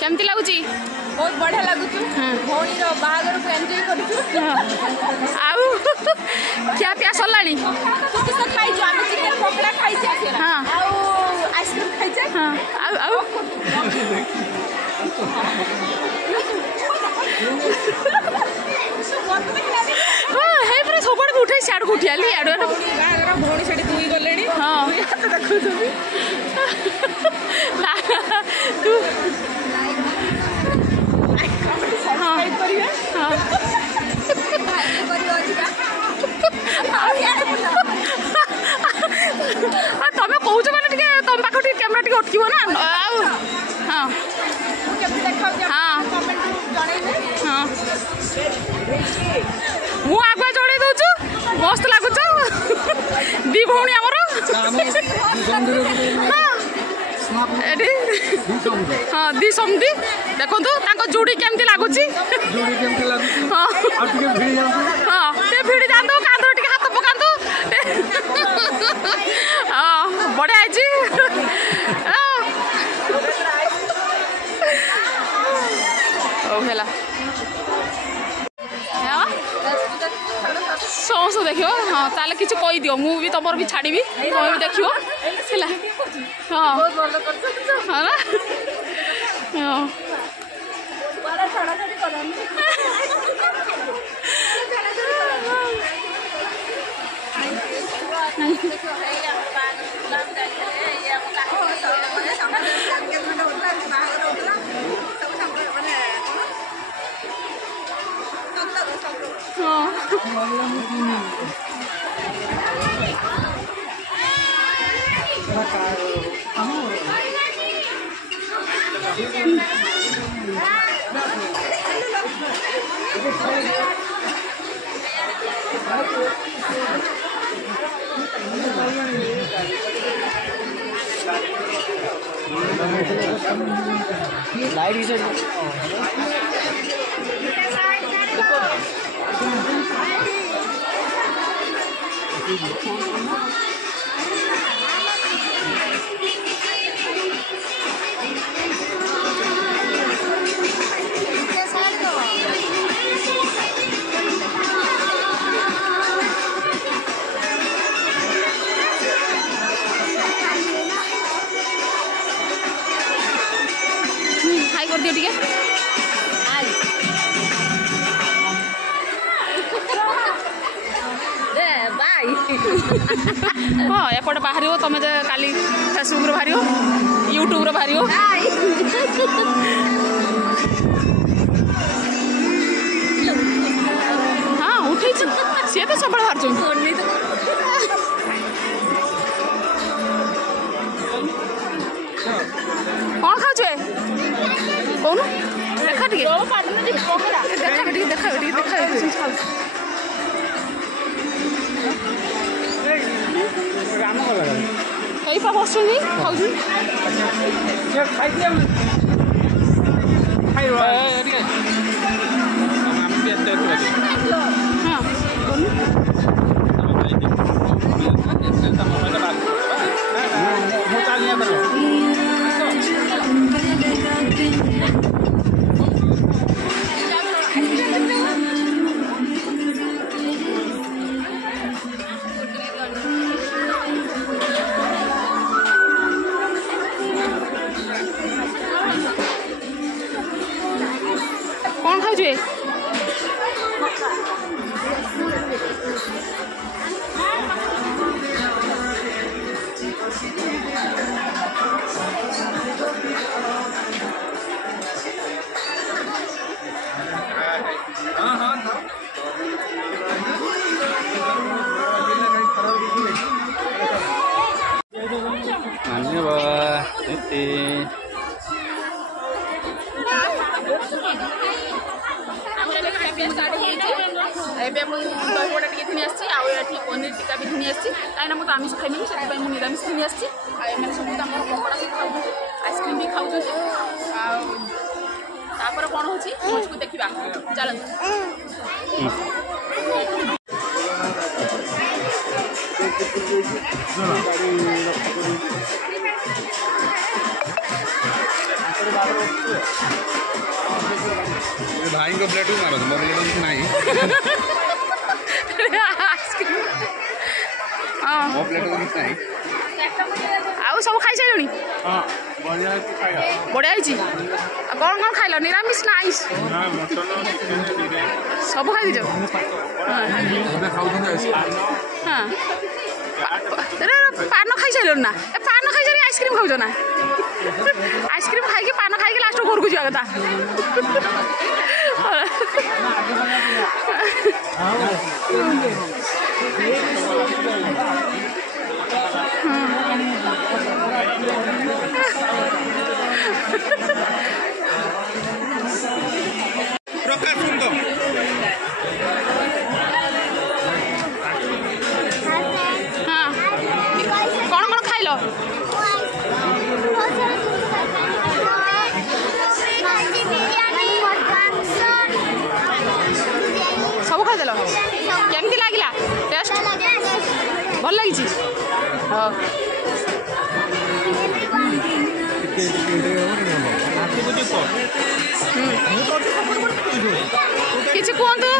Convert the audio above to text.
केमती लगुच बहुत बढ़िया लगुच भौणी बाहागर को एंजॉय करूँ क्या पिया सरलानी खाई चिकेन पकड़ा खाई आइसक्रीम खाई सब उठे सियाड़ को उठियाली भौणी से दुई गले हाँ तू तमें कौच मैंने तुम पाख कैमेरा टे अटक ना हाँ हाँ हाँ मु आगे चढ़े दौचु मस्त लगुच दी भौणी आमर हाँ दी समझी देखो जोड़ी केमती लगुच हाँ हाँ भिड़ी जातु कांध टे हाथ पकातु हाँ बढ़िया है समस्त देख हाँ ताले किसी कही दियो मु भी तुम भी छाड़ी तुम भी देख हाँ हाँ ना हाँ लाइट हाई कर दियो ठीक हाँ एपटे बाहर तुम काली फेसबुक बाहर यूट्यूब बाहर हाँ उठे सी तो सब बाहर कौन खाऊ कौन देखा देखा कई पा बस खाऊ पनीर टिक्का भी घिनी आसी कहीं मुझे आमिष खाइनि से मुझे निरामिष घिनी आसी एम सब पकड़ा सब खाऊ आइसक्रीम भी खाऊ तापर कौन हो मुझको देखा चलते भाई को प्लेट मारो तो मोर प्लेट नहीं मो प्लेट किछ नहीं आउ सब खाई साइलुनी हां बढ़िया खाया बढ़िया हिची कौन कौन खाइल निरामिष ना आइस हां मटन सब खाई दीजो हां खाऊ दिन हां अरे पान खाई साइलुन ना ए पान खाई सारी आइसक्रीम खाउजो ना आइसक्रीम खाई के पान खाई के लास्ट घर को जिया कथा प्रकाश सुंदर हाँ कौन कौन खाइल सब खाइदेल केमती लगिला टेस्ट भल लगी हाँ किसी कहतु